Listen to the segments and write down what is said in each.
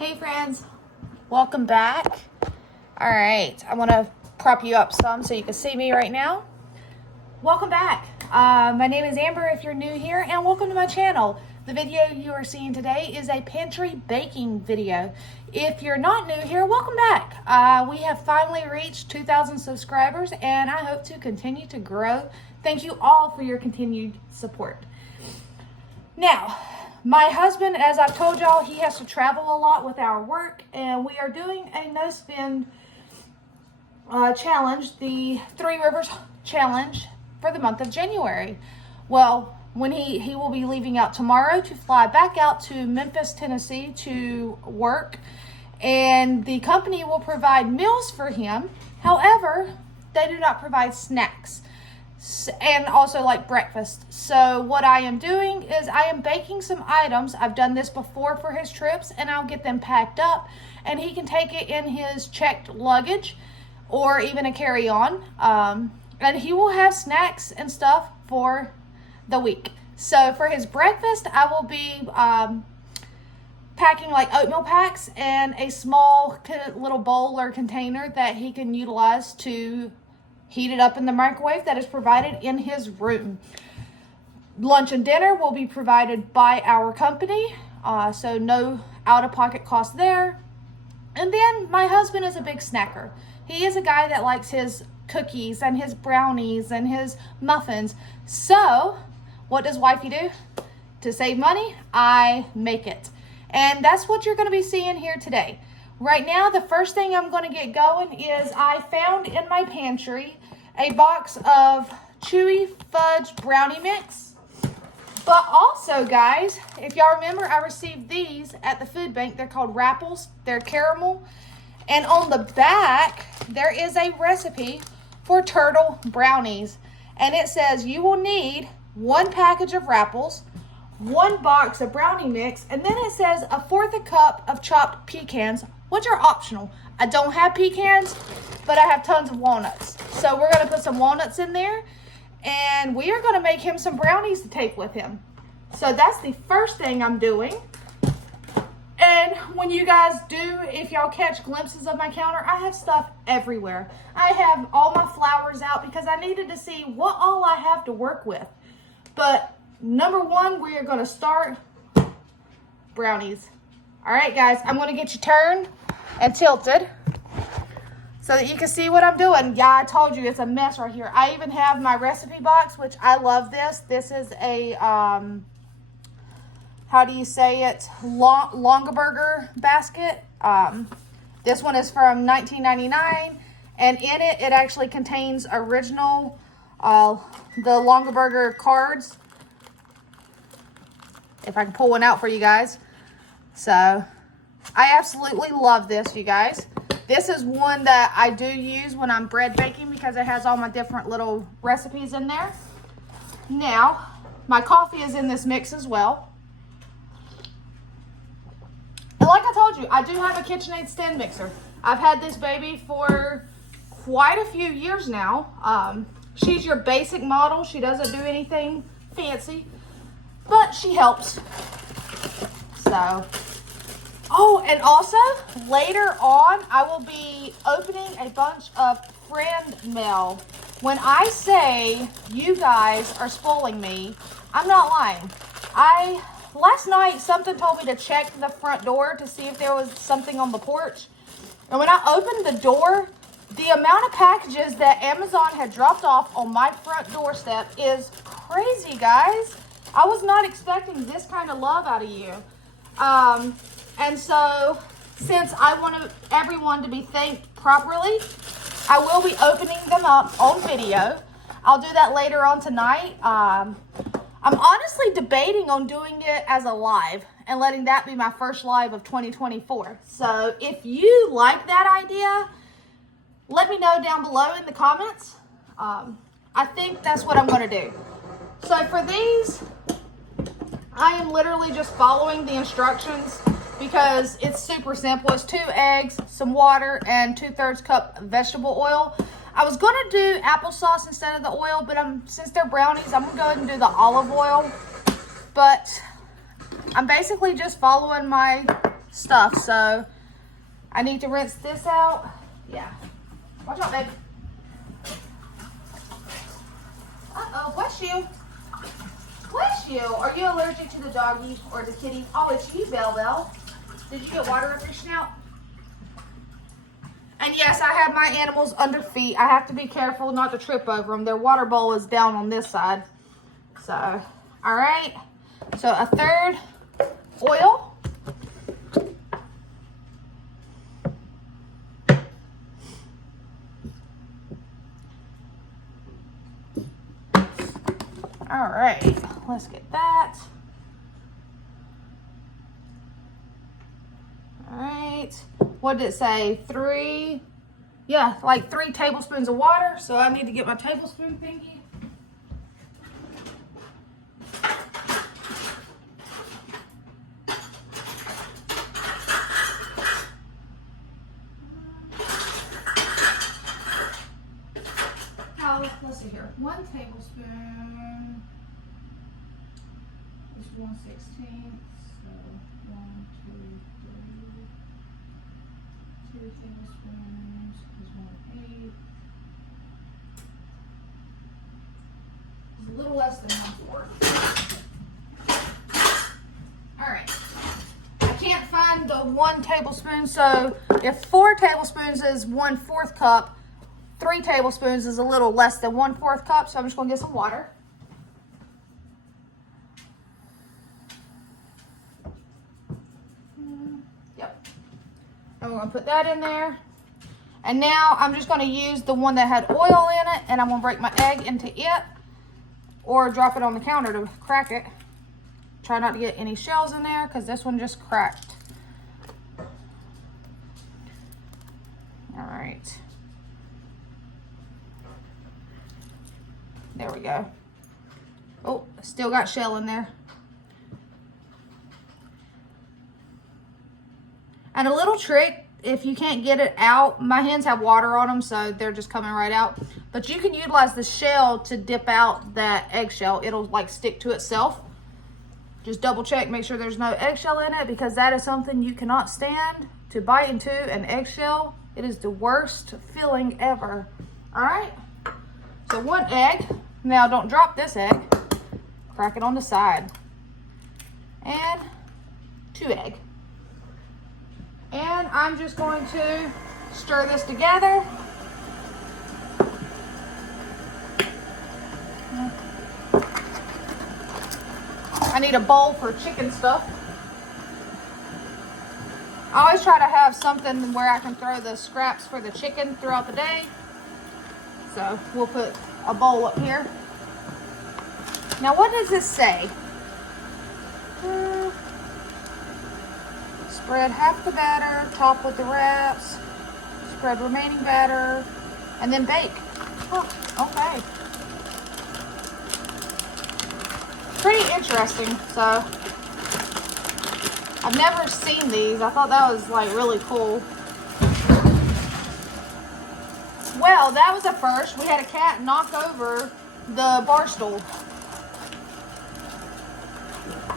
Hey friends, welcome back. All right, I want to prop you up some so you can see me right now. Welcome back. My name is Amber if you're new here, and welcome to my channel. The video you are seeing today is a pantry baking video. If you're not new here, welcome back. We have finally reached 2,000 subscribers, and I hope to continue to grow. Thank you all for your continued support. Now, my husband, as I've told y'all, he has to travel a lot with our work, and we are doing a no-spend challenge, the Three Rivers Challenge for the month of January. Well, when he will be leaving out tomorrow to fly back out to Memphis, Tennessee to work, and the company will provide meals for him. However, they do not provide snacks and also like breakfast. So what I am doing is I am baking some items. I've done this before for his trips, and I'll get them packed up and he can take it in his checked luggage or even a carry-on, and he will have snacks and stuff for the week. So for his breakfast, I will be packing like oatmeal packs and a small little bowl or container that he can utilize to heat it up in the microwave that is provided in his room. Lunch and dinner will be provided by our company, so no out-of-pocket cost there. And then my husband is a big snacker. He is a guy that likes his cookies and his brownies and his muffins. So what does wifey do? To save money, I make it. And that's what you're going to be seeing here today. Right now, the first thing I'm going to get going is I found in my pantry a box of chewy fudge brownie mix. But also, guys, if y'all remember, I received these at the food bank. They're called Rapples. They're caramel. And on the back, there is a recipe for turtle brownies. And it says you will need 1 package of Rapples, 1 box of brownie mix, and then it says 1/4 cup of chopped pecans, which are optional. I don't have pecans, but I have tons of walnuts. So we're going to put some walnuts in there, and we are going to make him some brownies to take with him. So that's the first thing I'm doing. And when you guys do, if y'all catch glimpses of my counter, I have stuff everywhere. I have all my flours out because I needed to see what all I have to work with. But number one, we are going to start brownies. All right, guys, I'm going to get you turned and tilted so that you can see what I'm doing. Yeah, I told you it's a mess right here. I even have my recipe box, which I love this. This is a, how do you say it? Longaberger basket. This one is from $19.99, and in it, it actually contains original, the Longaberger cards. If I can pull one out for you guys. So I absolutely love this, you guys. This is one that I do use when I'm bread baking because it has all my different little recipes in there. Now, my coffee is in this mix as well. And like I told you, I do have a KitchenAid stand mixer. I've had this baby for quite a few years now. She's your basic model. She doesn't do anything fancy, but she helps. So, oh, and also later on, I will be opening a bunch of friend mail. When I say you guys are spoiling me, I'm not lying. Last night, something told me to check the front door to see if there was something on the porch. And when I opened the door, the amount of packages that Amazon had dropped off on my front doorstep is crazy, guys. I was not expecting this kind of love out of you. And so, since I want everyone to be thanked properly, I will be opening them up on video. I'll do that later on tonight. I'm honestly debating on doing it as a live and letting that be my first live of 2024. So, if you like that idea, let me know down below in the comments. I think that's what I'm going to do. So for these, I am literally just following the instructions because it's super simple. It's 2 eggs, some water, and 2/3 cup vegetable oil. I was going to do applesauce instead of the oil, but since they're brownies, I'm going to go ahead and do the olive oil. But I'm basically just following my stuff. So I need to rinse this out. Yeah. Watch out, babe. Uh-oh, bless you. Bless you. Are you allergic to the doggy or the kitty? Oh, it's you, Belle Belle. Did you get water up your snout? And yes, I have my animals under feet. I have to be careful not to trip over them. Their water bowl is down on this side. So, all right. So a third oil. All right, let's get that. All right, what did it say? 3, yeah, like 3 tablespoons of water. So I need to get my tablespoon thingy. Let's see here. 1 tablespoon is 1/16. So 1, 2, 3. 2 tablespoons is 1/8. It's a little less than 1/4. All right. I can't find the 1 tablespoon. So if 4 tablespoons is 1/4 cup, 3 tablespoons is a little less than 1/4 cup, so I'm just gonna get some water. Yep. And we're gonna put that in there. And now I'm just gonna use the one that had oil in it, and I'm gonna break my egg into it, or drop it on the counter to crack it. Try not to get any shells in there, because this one just cracked. All right. There we go. Oh, still got shell in there. And a little trick, if you can't get it out, my hands have water on them, so they're just coming right out. But you can utilize the shell to dip out that eggshell. It'll like stick to itself. Just double check, make sure there's no eggshell in it, because that is something you cannot stand, to bite into an eggshell. It is the worst feeling ever. All right, so 1 egg. Now don't drop this egg, crack it on the side. And 2 egg. And I'm just going to stir this together. I need a bowl for chicken stuff. I always try to have something where I can throw the scraps for the chicken throughout the day. So we'll put a bowl up here. Now what does this say? Spread half the batter, top with the wraps, spread remaining batter, and then bake. Oh, okay. Pretty interesting. So I've never seen these. I thought that was like really cool. Well, that was a first. We had a cat knock over the bar stool.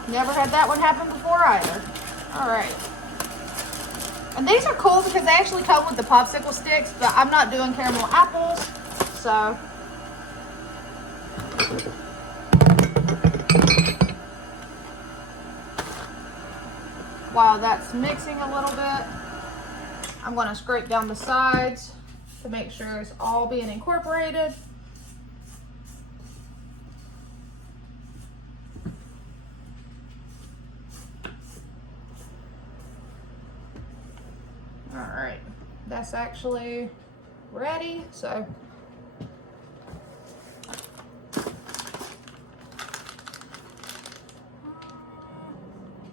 Never had that one happen before either. All right. And these are cool because they actually come with the popsicle sticks, but I'm not doing caramel apples, so. While that's mixing a little bit, I'm going to scrape down the sides to make sure it's all being incorporated. All right, that's actually ready. So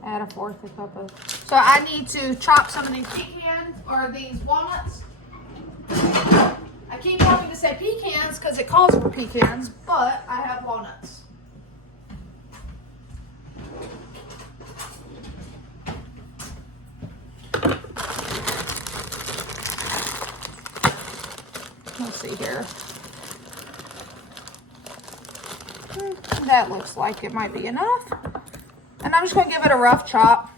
add 1/4 cup of. So I need to chop some of these pecans or these walnuts. I keep wanting to say pecans because it calls for pecans, but I have walnuts. Let's see here. That looks like it might be enough. And I'm just going to give it a rough chop.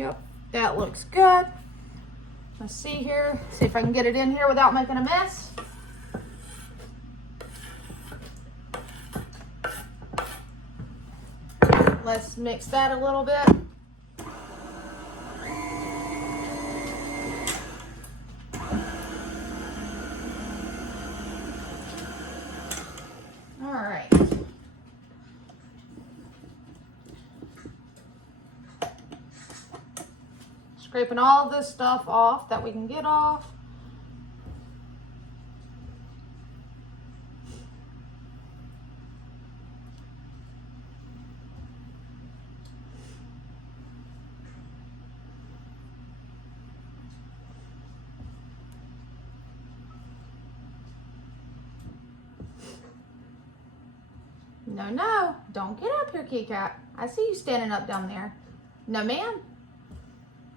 Yep, that looks good. Let's see here. See if I can get it in here without making a mess. Let's mix that a little bit. All right. Scraping all of this stuff off that we can get off. No, no, don't get up here, kitty cat. I see you standing up down there. No, ma'am.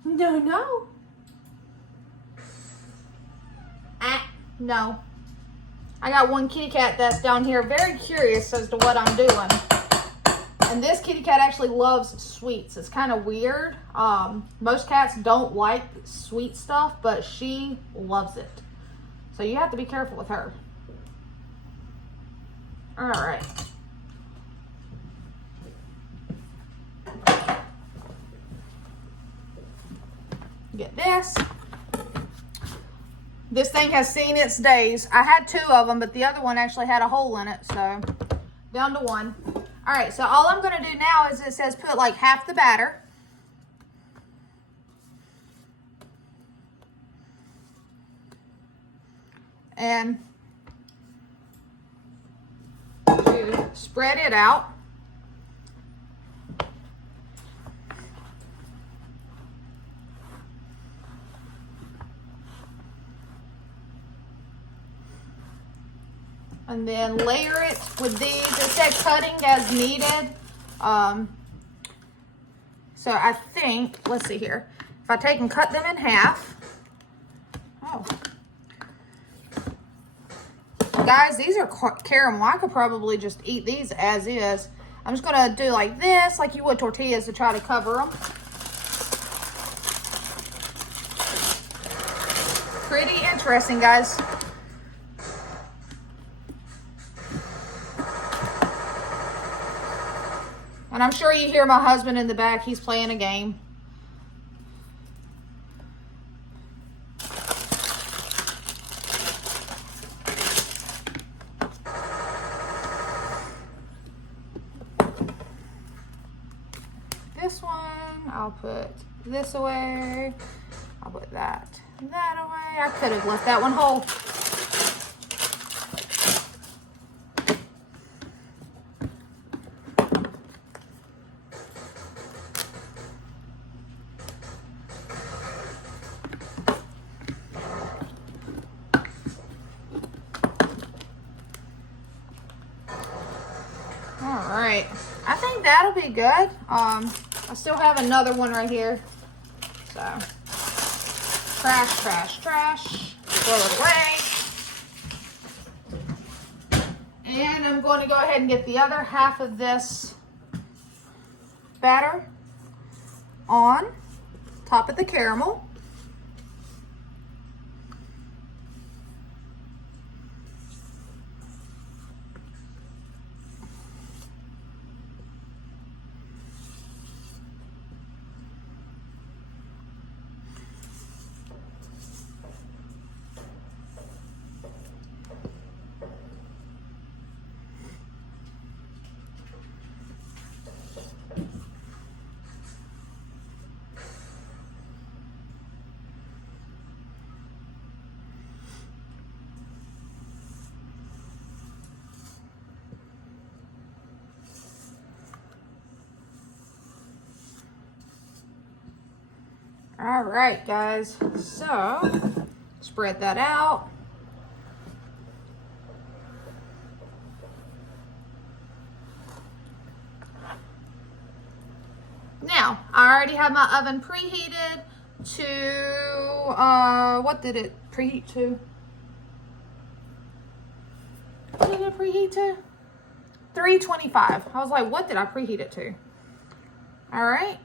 No, no. No. I got one kitty cat that's down here very curious as to what I'm doing. And this kitty cat actually loves sweets. It's kind of weird. Most cats don't like sweet stuff, but she loves it. So you have to be careful with her. All right. Get this. This thing has seen its days. I had 2 of them, but the other one actually had a hole in it, so down to 1. All right, so all I'm going to do now is it says put like half the batter. And to spread it out. And then layer it with these. It said cutting as needed. So I think, let's see here. If I take and cut them in half. Oh. Guys, these are caramel. I could probably just eat these as is. I'm just going to do like this, like you would tortillas, to try to cover them. Pretty interesting, guys. And I'm sure you hear my husband in the back. He's playing a game. This one, I'll put this away. I'll put that away. I could have left that one whole. Alright, I think that'll be good. I still have another one right here. So, trash, trash, trash. Throw it away. And I'm going to go ahead and get the other half of this batter on top of the caramel. All right, guys, so spread that out. Now, I already have my oven preheated to, what did it preheat to? What did it preheat to? 325. I was like, what did I preheat it to? All right.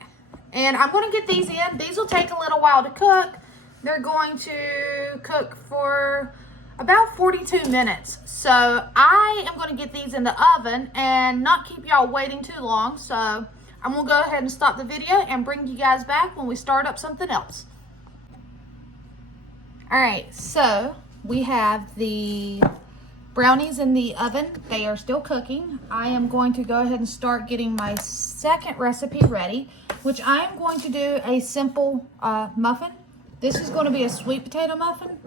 And I'm going to get these in. These will take a little while to cook. They're going to cook for about 42 minutes. So I am going to get these in the oven and not keep y'all waiting too long. So I'm going to go ahead and stop the video and bring you guys back when we start up something else. All right, so we have the brownies in the oven. They are still cooking. I am going to go ahead and start getting my second recipe ready, which I am going to do a simple muffin. This is going to be a sweet potato muffin.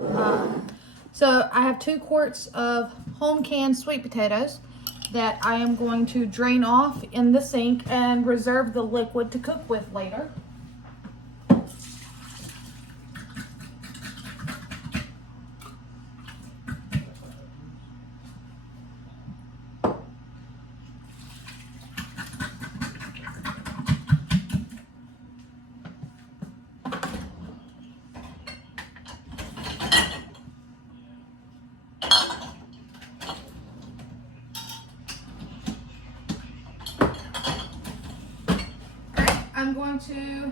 So I have 2 quarts of home canned sweet potatoes that I am going to drain off in the sink and reserve the liquid to cook with later. I'm going to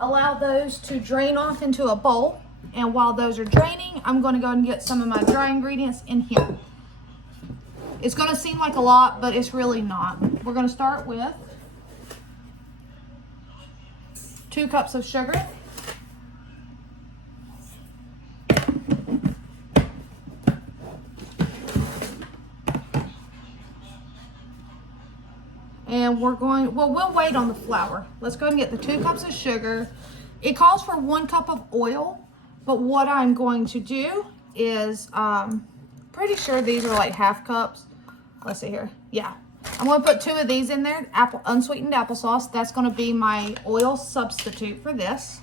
allow those to drain off into a bowl, and while those are draining, I'm going to go and get some of my dry ingredients in here. It's going to seem like a lot, but it's really not. We're going to start with 2 cups of sugar, and we'll wait on the flour. Let's go ahead and get the 2 cups of sugar. It calls for 1 cup of oil, but what I'm going to do is, pretty sure these are like half cups. Let's see here. Yeah. I'm going to put 2 of these in there, unsweetened applesauce. That's going to be my oil substitute for this.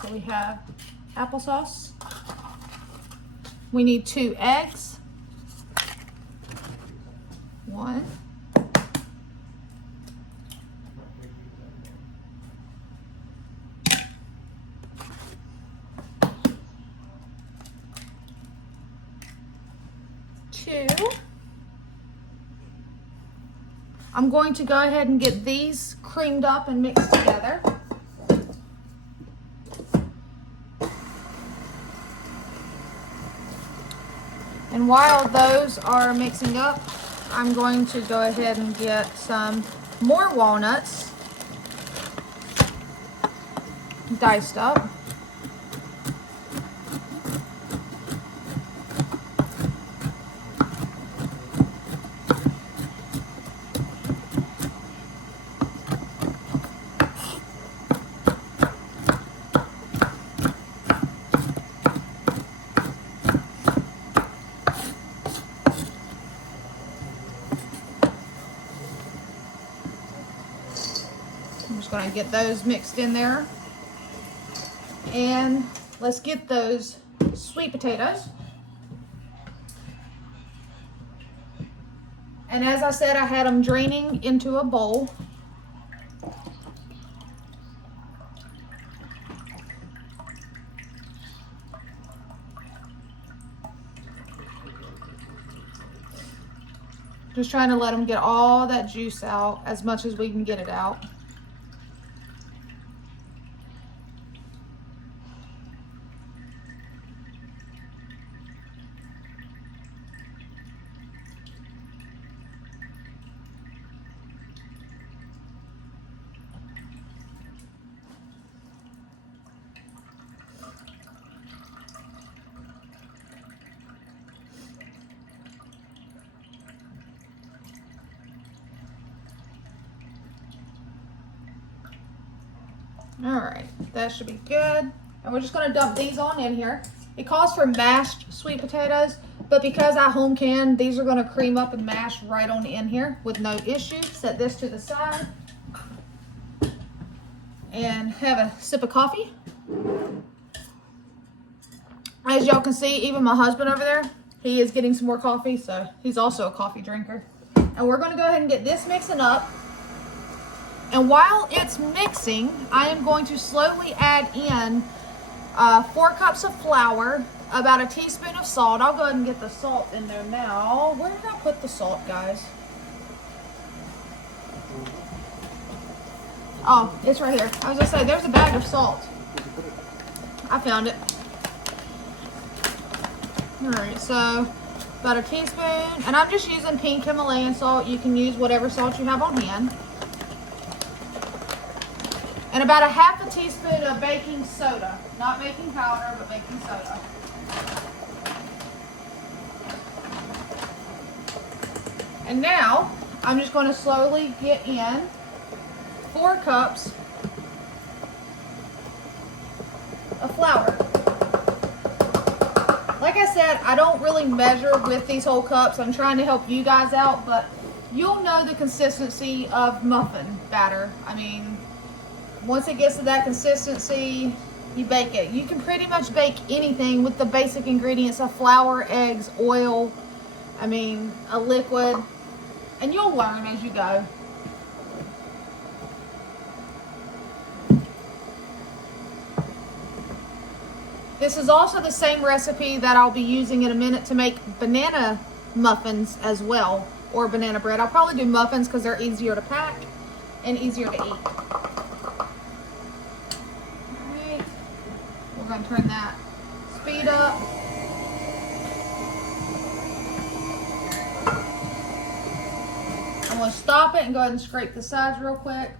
So we have applesauce. We need 2 eggs. 1. 2. I'm going to go ahead and get these creamed up and mixed together. And while those are mixing up, I'm going to go ahead and get some more walnuts diced up. Going to get those mixed in there, and let's get those sweet potatoes. And as I said, I had them draining into a bowl. Just trying to let them get all that juice out as much as we can get it out. All right, that should be good. And we're just gonna dump these on in here. It calls for mashed sweet potatoes, but because I home can, these are gonna cream up and mash right on in here with no issue. Set this to the side. and have a sip of coffee. As y'all can see, even my husband over there, he is getting some more coffee, so he's also a coffee drinker. And we're going to go ahead and get this mixing up. And while it's mixing, I am going to slowly add in 4 cups of flour, about a teaspoon of salt. I'll go ahead and get the salt in there now. Where did I put the salt, guys? Oh, it's right here. I was going to say, there's a bag of salt. I found it. Alright, so about a teaspoon. And I'm just using pink Himalayan salt. You can use whatever salt you have on hand. And about a half a teaspoon of baking soda. Not baking powder, but baking soda. And now, I'm just going to slowly get in 4 cups of flour. Like I said, I don't really measure with these whole cups. I'm trying to help you guys out, but you'll know the consistency of muffin batter. I mean, once it gets to that consistency, you bake it. You can pretty much bake anything with the basic ingredients of flour, eggs, oil, I mean, a liquid, and you'll learn as you go. This is also the same recipe that I'll be using in a minute to make banana muffins as well, or banana bread. I'll probably do muffins because they're easier to pack and easier to eat. Alright, we're going to turn that speed up. I'm going to stop it and go ahead and scrape the sides real quick.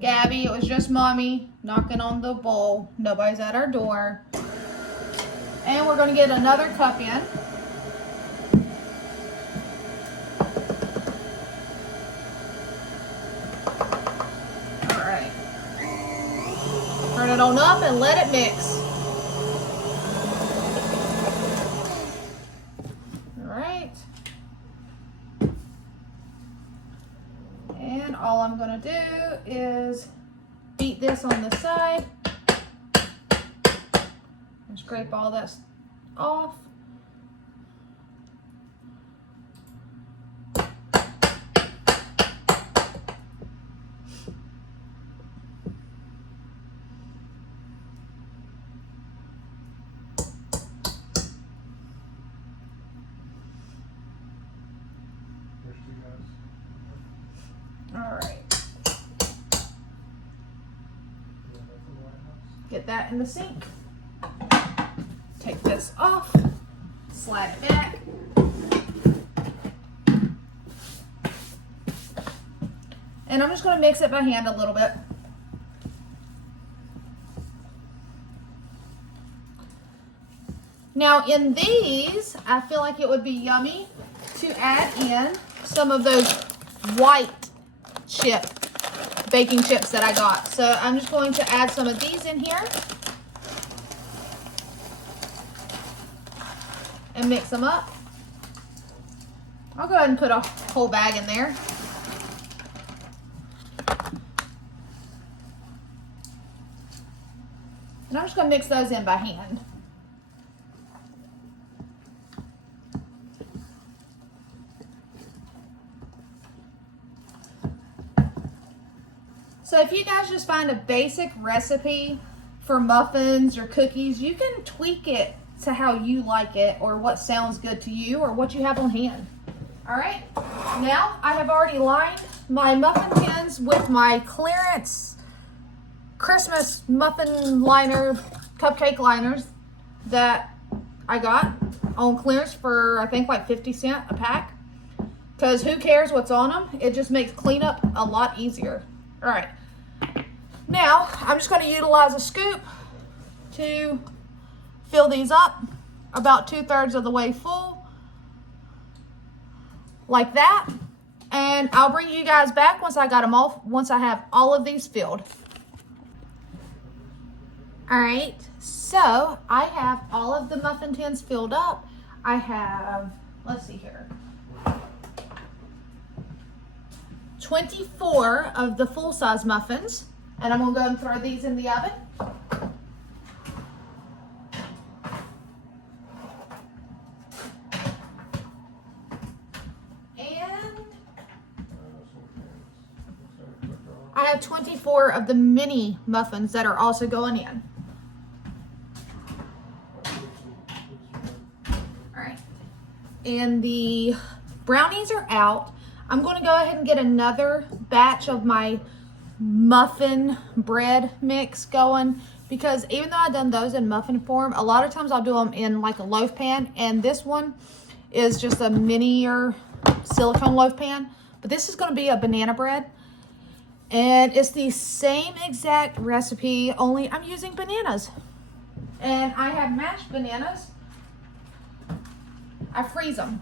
Gabby, it was just mommy knocking on the bowl. Nobody's at our door. And we're going to get another cup in. Alright. Turn it on up and let it mix. Alright. And all I'm going to do is beat this on the side and scrape all that off. Alright. Get that in the sink. Take this off. Slide it back. And I'm just going to mix it by hand a little bit. Now in these, I feel like it would be yummy to add in some of those white baking chips that I got. So I'm just going to add some of these in here and mix them up. I'll go ahead and put a whole bag in there. And I'm just going to mix those in by hand. So if you guys just find a basic recipe for muffins or cookies, you can tweak it to how you like it or what sounds good to you or what you have on hand. All right, now I have already lined my muffin tins with my clearance Christmas muffin liner, cupcake liners that I got on clearance for I think like 50 cents a pack. Because who cares what's on them? It just makes cleanup a lot easier. All right. Now, I'm just going to utilize a scoop to fill these up about 2/3 of the way full, like that. And I'll bring you guys back once I have all of these filled. All right, so I have all of the muffin tins filled up. I have, let's see here, 24 of the full-size muffins, and I'm gonna go and throw these in the oven. And I have 24 of the mini muffins that are also going in. All right, and the brownies are out. I'm going to go ahead and get another batch of my muffin bread mix going, because even though I've done those in muffin form, a lot of times I'll do them in like a loaf pan, and this one is just a minier silicone loaf pan, but this is going to be a banana bread, and it's the same exact recipe, only I'm using bananas, and I have mashed bananas. I freeze them.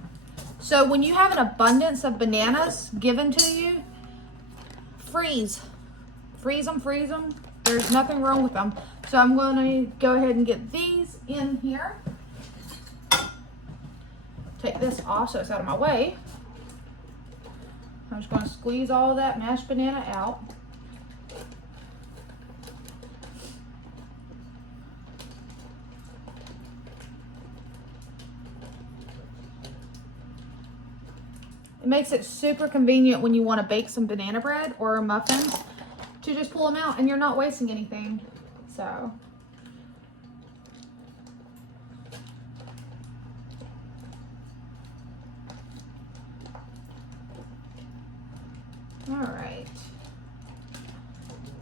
So when you have an abundance of bananas given to you, freeze them. There's nothing wrong with them. So I'm going to go ahead and get these in here. Take this off so it's out of my way. I'm just going to squeeze all of that mashed banana out. It makes it super convenient when you want to bake some banana bread or muffins to just pull them out and you're not wasting anything. So, all right.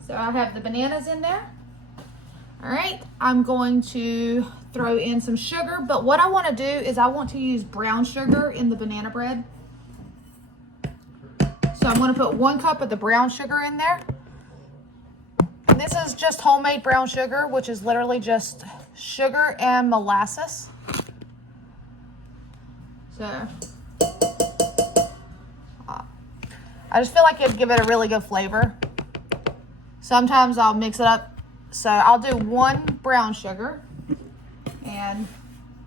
So I have the bananas in there. All right, I'm going to throw in some sugar, but what I want to do is I want to use brown sugar in the banana bread. So I'm going to put 1 cup of the brown sugar in there. This is just homemade brown sugar, which is literally just sugar and molasses. So I just feel like it'd give it a really good flavor. Sometimes I'll mix it up. So I'll do 1 brown sugar and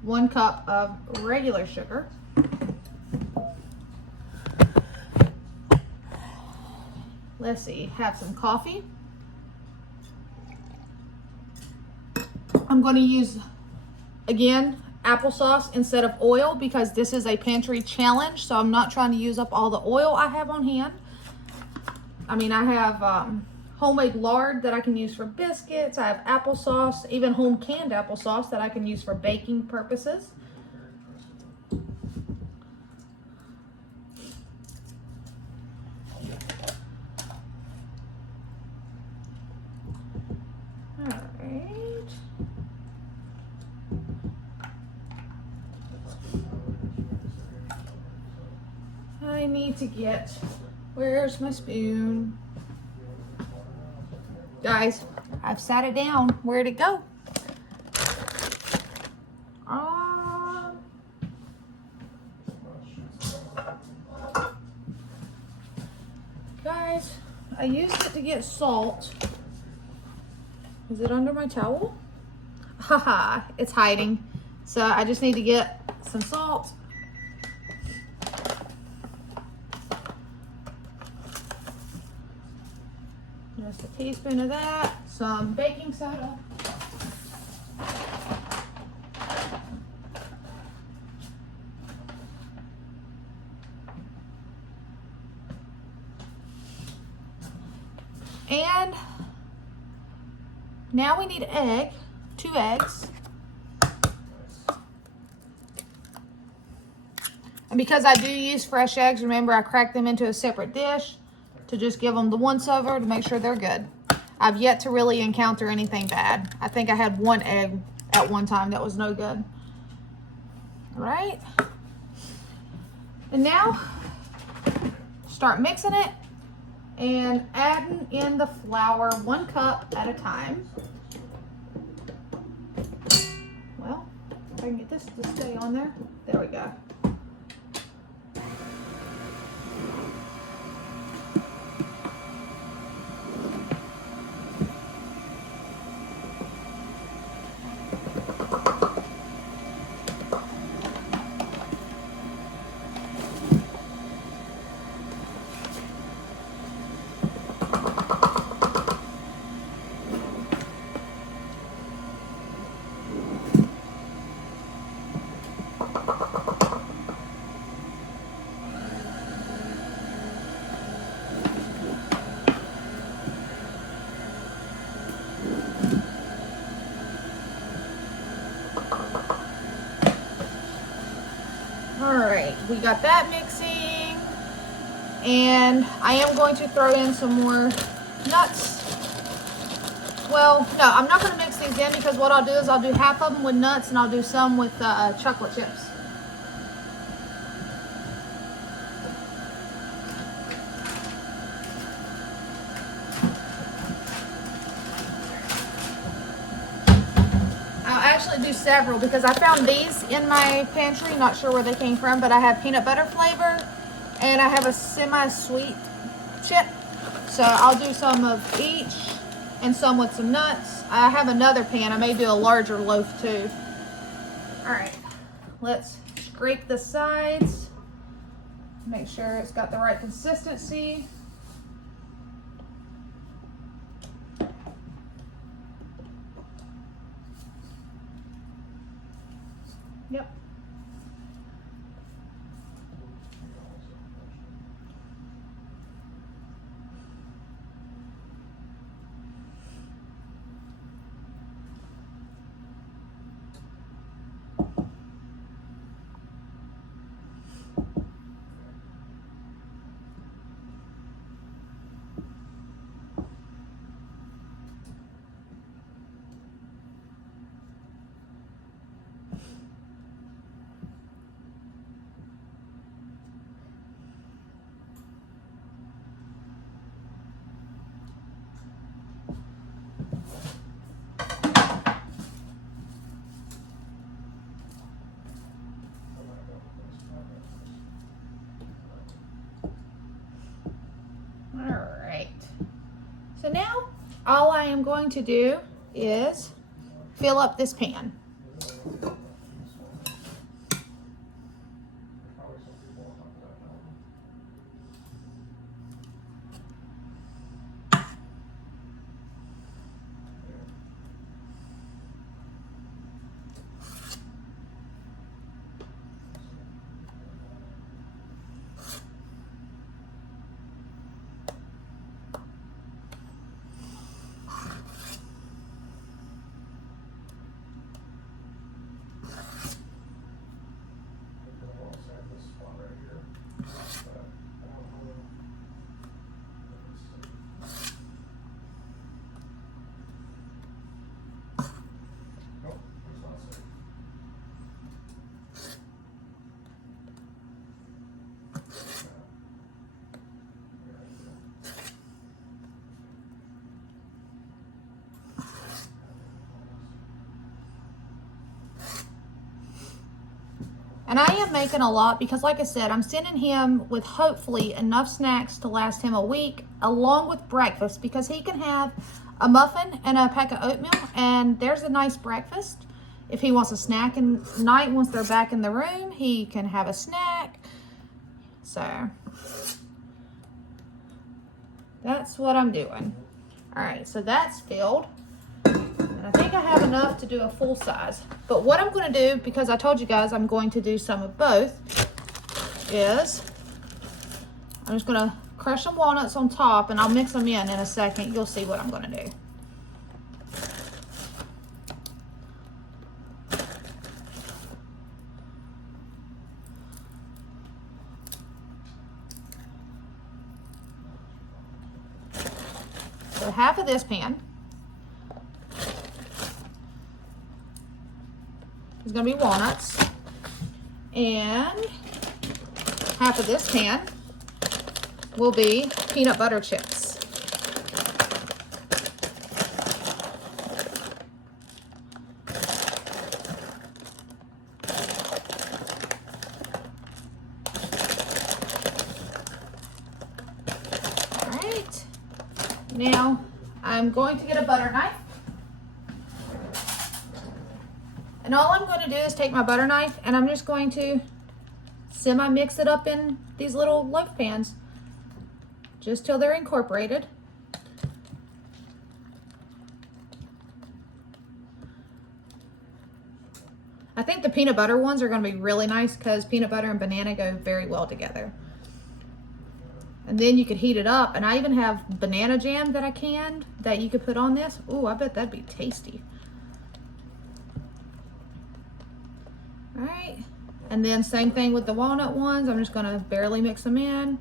1 cup of regular sugar. Let's see, have some coffee. I'm going to use, again, applesauce instead of oil because this is a pantry challenge, so I'm not trying to use up all the oil I have on hand. I mean, I have homemade lard that I can use for biscuits. I have applesauce, even home canned applesauce that I can use for baking purposes. I need to get, where's my spoon? Guys, I've sat it down. Where'd it go? Guys, I used it to get salt. Is it under my towel? Haha, it's hiding. So I just need to get some salt. Just a teaspoon of that, some baking soda. And now we need egg, 2 eggs. And because I do use fresh eggs, remember I crack them into a separate dish to just give them the once over to make sure they're good. I've yet to really encounter anything bad. I think I had 1 egg at one time that was no good. All right. And now start mixing it and adding in the flour 1 cup at a time. Well, if I can get this to stay on there. There we go. we got that mixing. And I am going to throw in some more nuts. Well, no, I'm not going to mix these in because what I'll do is I'll do half of them with nuts and I'll do some with chocolate chips. I'll actually do several because I found these in my pantry. Not sure where they came from, but I have peanut butter flavor and I have a semi-sweet chip. So I'll do some of each and some with some nuts. I have another pan. I may do a larger loaf too. All right, let's scrape the sides. Make sure it's got the right consistency. Yep. So now all I am going to do is fill up this pan. And I am making a lot because, like I said, I'm sending him with hopefully enough snacks to last him a week, along with breakfast, because he can have a muffin and a pack of oatmeal, and there's a nice breakfast. If he wants a snack at night, once they're back in the room, he can have a snack. So that's what I'm doing. All right, so that's filled. And I think I have enough to do a full size. But what I'm going to do, because I told you guys I'm going to do some of both, is I'm just going to crush some walnuts on top, and I'll mix them in a second. You'll see what I'm going to do. So half of this pan is going to be walnuts, and half of this pan will be peanut butter chips. All right, now I'm going to get a butter knife. And all I'm going to do is take my butter knife and I'm just going to semi-mix it up in these little loaf pans just till they're incorporated. I think the peanut butter ones are going to be really nice because peanut butter and banana go very well together. And then you could heat it up, and I even have banana jam that I canned that you could put on this. Ooh, I bet that'd be tasty. All right, And then same thing with the walnut ones. I'm just gonna barely mix them in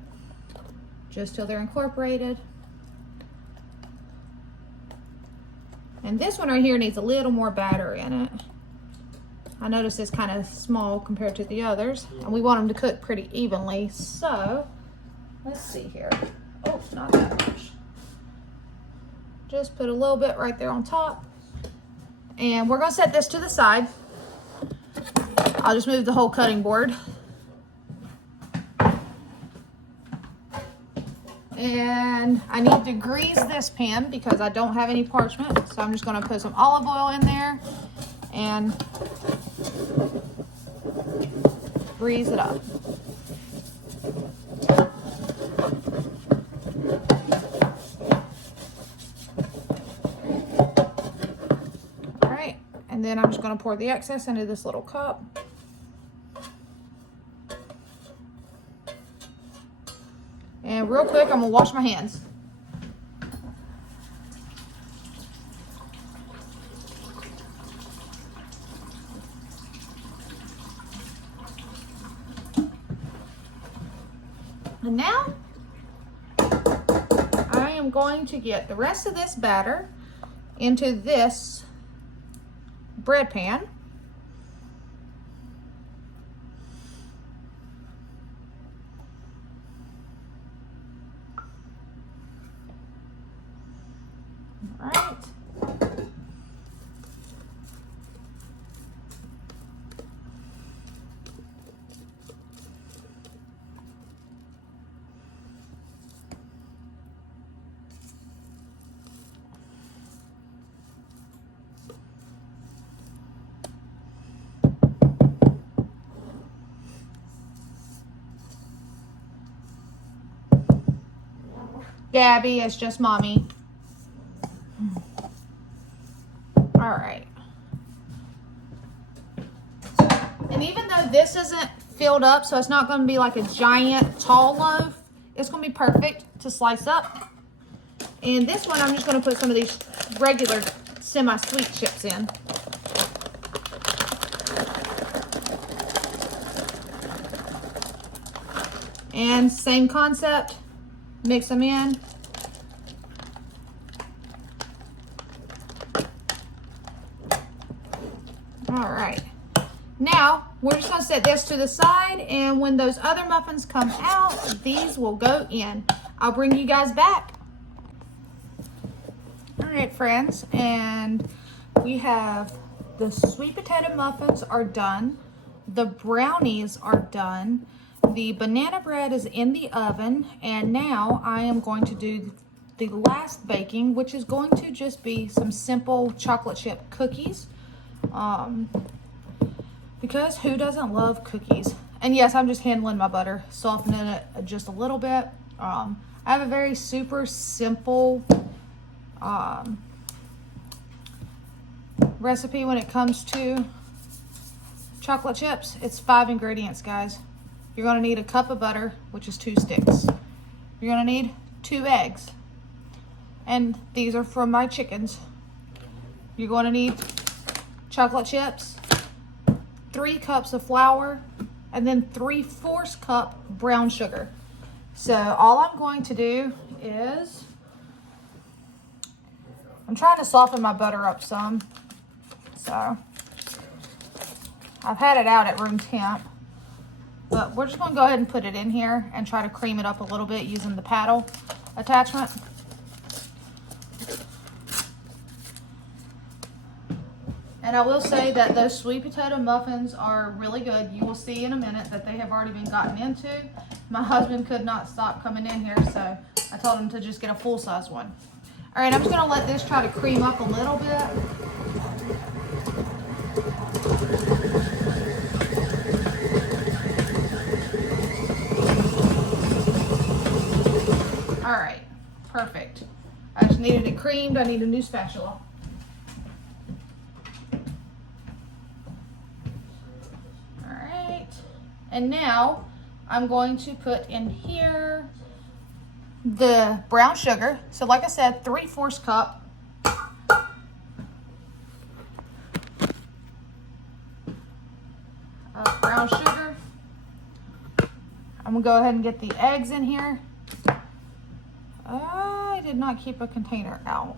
just till they're incorporated. And this one right here needs a little more batter in it. I notice it's kind of small compared to the others, and we want them to cook pretty evenly. So let's see here. Oh, not that much. Just put a little bit right there on top. And we're gonna set this to the side. I'll just move the whole cutting board. And I need to grease this pan because I don't have any parchment. So I'm just gonna put some olive oil in there and grease it up. All right, and then I'm just gonna pour the excess into this little cup. And real quick, I'm gonna wash my hands. And now, I am going to get the rest of this batter into this bread pan. All right. Gabby, it's just mommy. All right. And even though this isn't filled up, so it's not going to be like a giant tall loaf, it's going to be perfect to slice up. And this one, I'm just going to put some of these regular semi-sweet chips in. And same concept, mix them in. All right, now we're just gonna set this to the side, and when those other muffins come out, these will go in. I'll bring you guys back. All right, friends, and we have the sweet potato muffins are done. The brownies are done. The banana bread is in the oven, and now I am going to do the last baking, which is going to just be some simple chocolate chip cookies. Because who doesn't love cookies? And yes, I'm just handling my butter, softening it just a little bit. I have a very super simple recipe when it comes to chocolate chips. It's 5 ingredients, guys. You're gonna need a cup of butter, which is 2 sticks. You're gonna need 2 eggs. And these are from my chickens. You're gonna need chocolate chips, 3 cups of flour, and then 3/4 cup brown sugar. So all I'm going to do is, I'm trying to soften my butter up some. So I've had it out at room temp, but we're just gonna go ahead and put it in here and try to cream it up a little bit using the paddle attachment. And I will say that those sweet potato muffins are really good. You will see in a minute that they have already been gotten into. My husband could not stop coming in here, so I told him to just get a full-size one. All right, I'm just gonna let this try to cream up a little bit. All right, perfect. I just needed it creamed. I need a new spatula. And now I'm going to put in here the brown sugar. So like I said, 3/4 cup. Of brown sugar. I'm gonna go ahead and get the eggs in here. I did not keep a container out.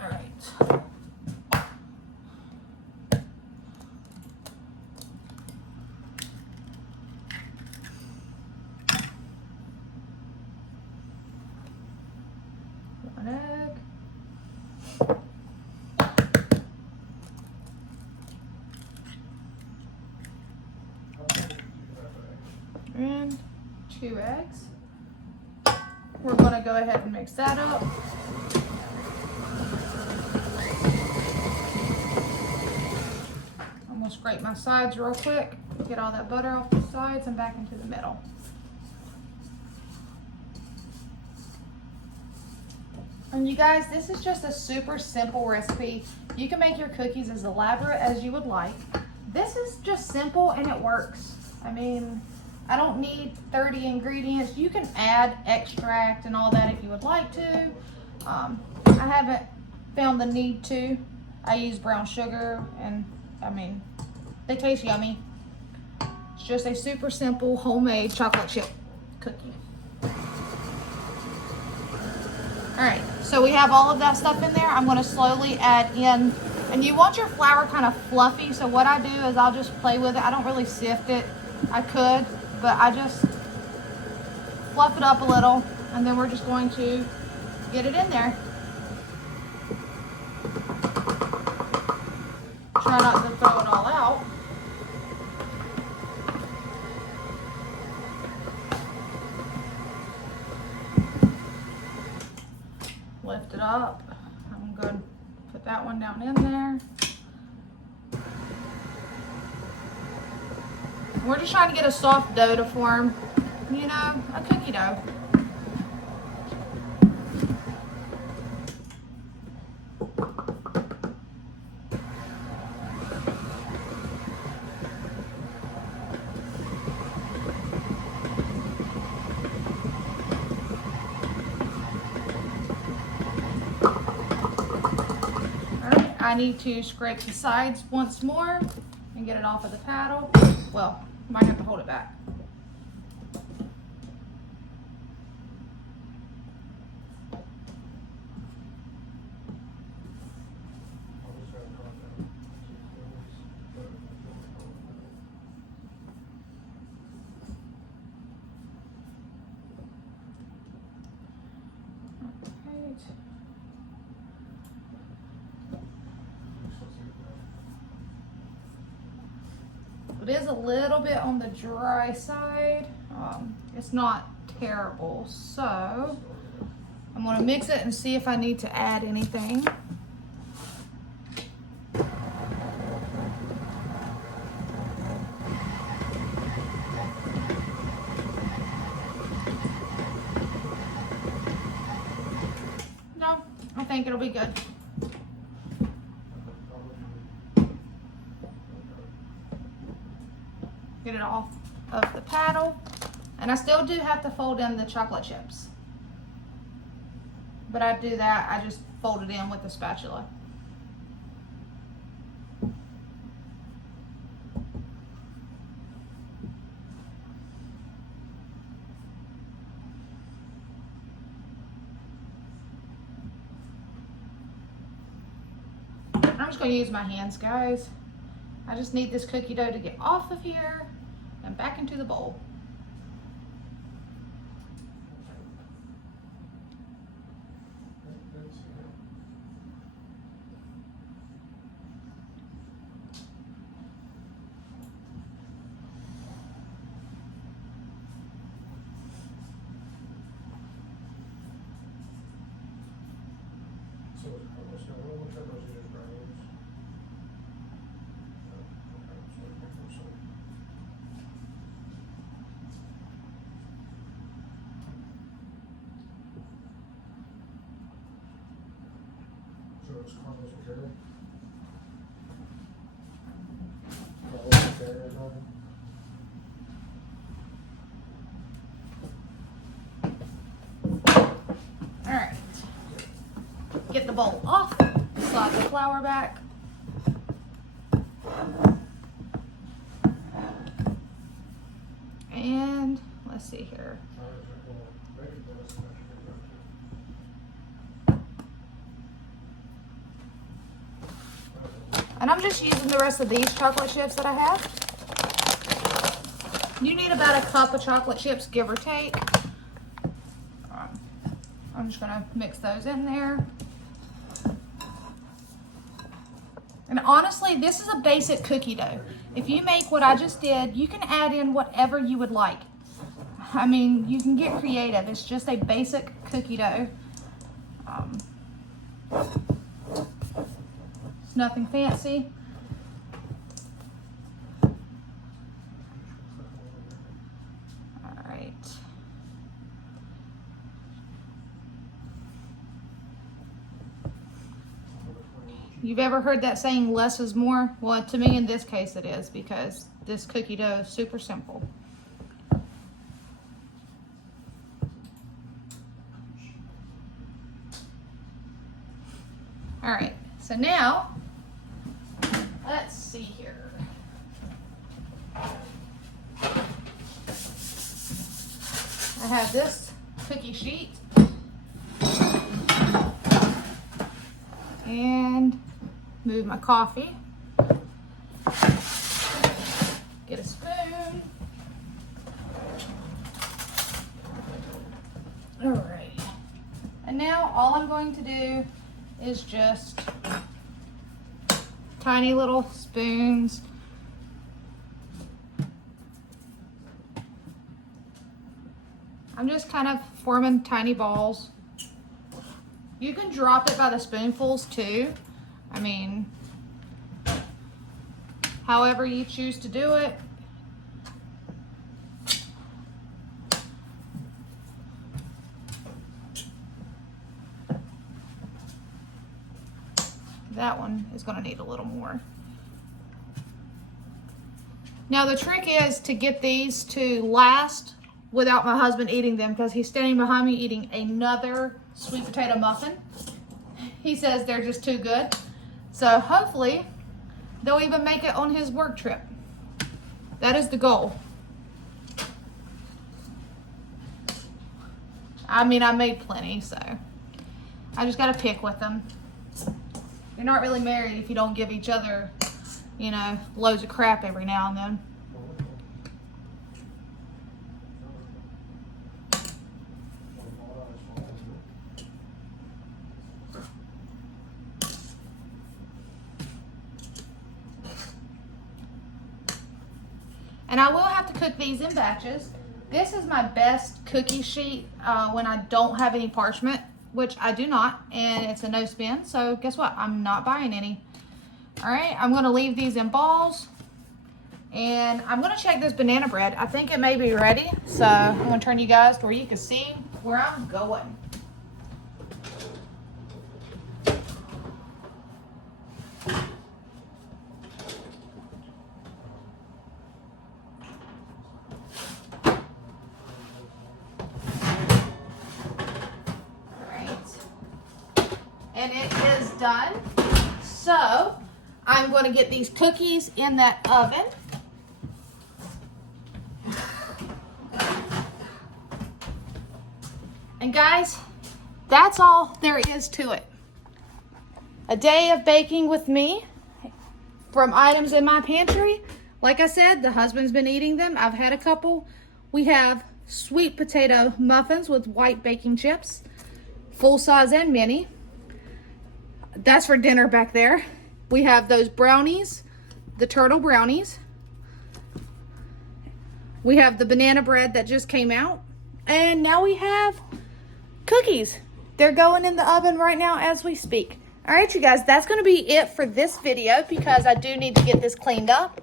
All right. One egg. And 2 eggs. We're gonna go ahead and mix that up. I'm gonna scrape my sides real quick, get all that butter off the sides and back into the middle. And you guys, this is just a super simple recipe. You can make your cookies as elaborate as you would like. This is just simple and it works. I mean, I don't need 30 ingredients. You can add extract and all that if you would like to. I haven't found the need to. I use brown sugar and I mean, they taste yummy. It's just a super simple homemade chocolate chip cookie. All right, so we have all of that stuff in there. I'm gonna slowly add in, and you want your flour kind of fluffy, so what I do is I'll just play with it. I don't really sift it. I could, but I just fluff it up a little, and then we're just going to get it in there. Try not to throw it all out. Lift it up. I'm going to put that one down in there. We're just trying to get a soft dough to form, you know, a cookie dough. I need to scrape the sides once more and get it off of the paddle. Well, might have to hold it back. It is a little bit on the dry side. It's not terrible. So I'm going to mix it and see if I need to add anything. No, I think it'll be good. Get it off of the paddle, and I still do have to fold in the chocolate chips, but I do that, I just fold it in with the spatula. I'm just going to use my hands, guys. I just need this cookie dough to get off of here and back into the bowl. Alright, get the bowl off, slide the flour back, let's see here. And I'm just using the rest of these chocolate chips that I have. You need about a cup of chocolate chips, give or take. I'm just gonna mix those in there. And honestly, this is a basic cookie dough. If you make what I just did, you can add in whatever you would like. I mean, you can get creative. It's just a basic cookie dough. It's nothing fancy. All right. You've ever heard that saying, less is more? Well, to me, in this case, it is, because this cookie dough is super simple. All right, so now, let's see here. I have this cookie sheet. And move my coffee. Get a spoon. All right. And now all I'm going to do is just tiny little spoons. I'm just kind of forming tiny balls. You can drop it by the spoonfuls too. I mean, however you choose to do it. That one is going to need a little more. Now the trick is to get these to last without my husband eating them, because he's standing behind me eating another sweet potato muffin. He says they're just too good. So hopefully they'll even make it on his work trip. That is the goal. I mean, I made plenty, so I just got to pick with them. You're not really married if you don't give each other, you know, loads of crap every now and then. And I will have to cook these in batches. This is my best cookie sheet when I don't have any parchment, which I do not, and it's a no spin, so guess what? I'm not buying any. All right, I'm gonna leave these in balls, and I'm gonna check this banana bread. I think it may be ready, so I'm gonna turn you guys to where you can see where I'm going. And it is done. So I'm going to get these cookies in that oven. And guys, that's all there is to it. A day of baking with me from items in my pantry. Like I said, the husband's been eating them. I've had a couple. We have sweet potato muffins with white baking chips, full size and mini. That's for dinner back there. We have those brownies, the turtle brownies. We have the banana bread that just came out. And now we have cookies. They're going in the oven right now as we speak. All right, you guys, that's going to be it for this video, because I do need to get this cleaned up.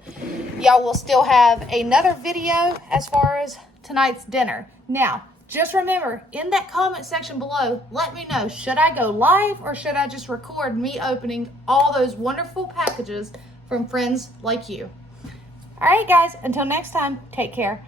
Y'all will still have another video as far as tonight's dinner. Now, just remember, in that comment section below, let me know, should I go live or should I just record me opening all those wonderful packages from friends like you? All right, guys, until next time, take care.